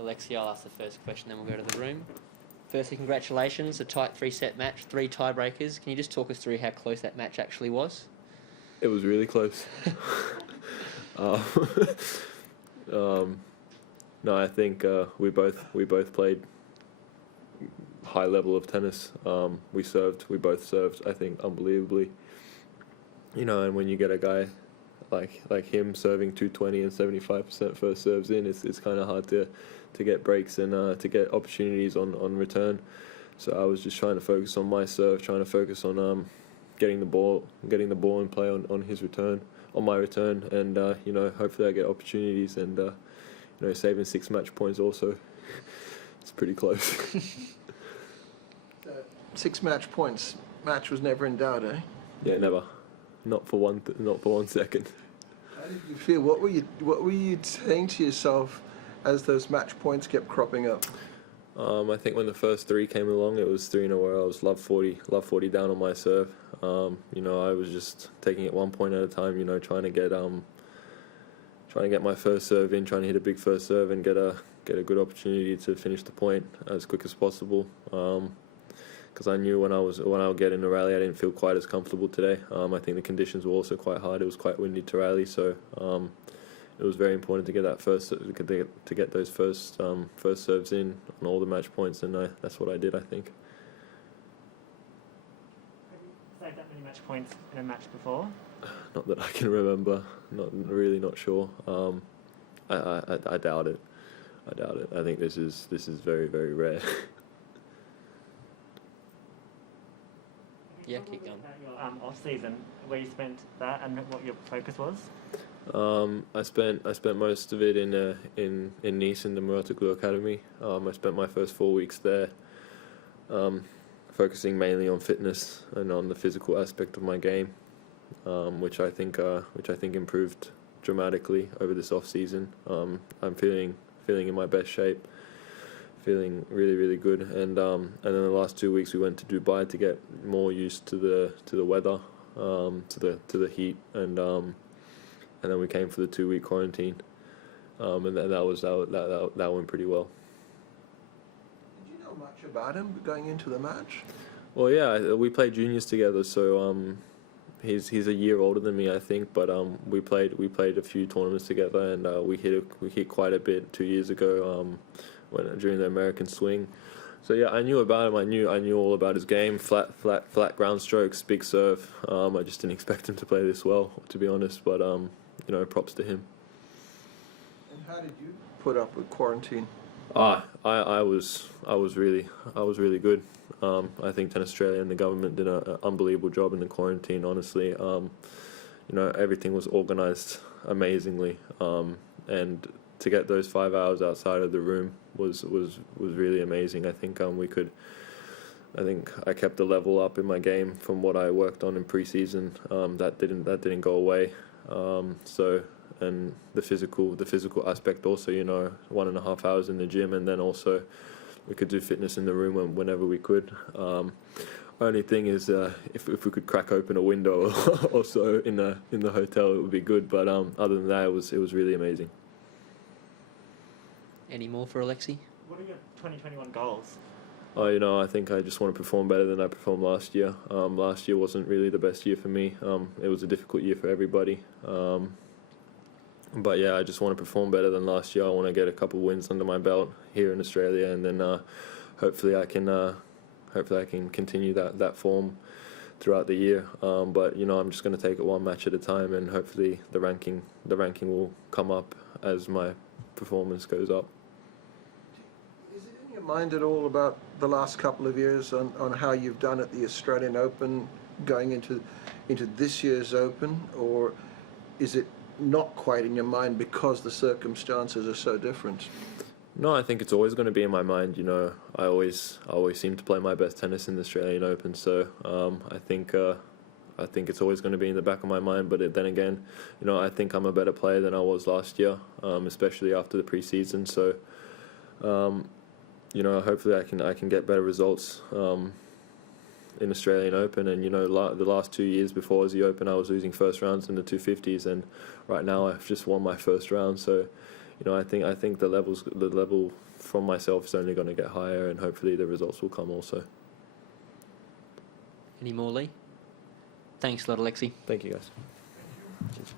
Alexei, I'll ask the first question, then we'll go to the room. Firstly, congratulations, a tight 3-set match, 3 tiebreakers. Can you just talk us through how close that match actually was? It was really close. No, I think we both played high level of tennis. We both served, I think, unbelievably. And when you get a guy like him serving 220 and 75% first serves in, it's kind of hard to get breaks and to get opportunities on return. So I was just trying to focus on my serve, trying to focus on getting the ball in play on his return, on my return, and hopefully I get opportunities and saving 6 match points also. It's pretty close. 6 match points. Match was never in doubt, eh? Yeah, never. Not for 1 second. How did you feel? What were you saying to yourself as those match points kept cropping up? I think when the first 3 came along, it was 3 in a row. I was love 40 down on my serve. I was just taking it 1 point at a time. Trying to get my first serve in, trying to hit a big first serve and get a good opportunity to finish the point as quick as possible. Because I knew when I would get in a rally, I didn't feel quite as comfortable today. I think the conditions were also quite hard. It was quite windy to rally, so it was very important to get that to get those first serves in on all the match points, and that's what I did, I think. Have you saved that many match points in a match before? Not that I can remember. Not sure. I doubt it. I think this is very, very rare. Yeah, keep going. About your off season, where you spent that and what your focus was? I spent most of it in Nice in the Murataglou Academy. I spent my first 4 weeks there, focusing mainly on fitness and on the physical aspect of my game, which I think improved dramatically over this off season. I'm feeling in my best shape, feeling really, really good. And then the last 2 weeks we went to Dubai to get more used to the weather, to the heat, and then we came for the 2-week quarantine, and that went pretty well. Did you know much about him going into the match? Well, yeah, we played juniors together, so he's a year older than me, I think, but we played a few tournaments together, and we hit quite a bit 2 years ago during the American Swing. So yeah, I knew about him. I knew all about his game, flat ground strokes, big serve. I just didn't expect him to play this well, to be honest. But props to him. And how did you put up with quarantine? I was really good. I think Tennis Australia and the government did an unbelievable job in the quarantine. Honestly, everything was organised amazingly, and to get those 5 hours outside of the room was really amazing. I think I kept the level up in my game from what I worked on in pre-season. That didn't go away. And the physical aspect also, 1.5 hours in the gym, and then also we could do fitness in the room whenever we could. Only thing is, if we could crack open a window or so in the hotel, it would be good. But other than that, it was really amazing. Any more for Alexei? What are your 2021 goals? I think I just want to perform better than I performed last year. Last year wasn't really the best year for me. It was a difficult year for everybody. But yeah, I just want to perform better than last year. I want to get a couple wins under my belt here in Australia, and then hopefully I can continue that form throughout the year. But I'm just going to take it one match at a time, and hopefully the ranking will come up as my performance goes up. Is it in your mind at all about the last couple of years on how you've done at the Australian Open going into this year's Open, or is it not quite in your mind because the circumstances are so different? No, I think it's always going to be in my mind. I always seem to play my best tennis in the Australian Open, so I think it's always going to be in the back of my mind. But then again, I think I'm a better player than I was last year, especially after the pre-season. So, hopefully I can get better results in Australian Open. And the last 2 years before the Open, I was losing first rounds in the 250s, and right now I've just won my first round. So, I think the level from myself is only going to get higher, and hopefully the results will come also. Any more, Lee? Thanks a lot, Alexei. Thank you, guys. Cheers.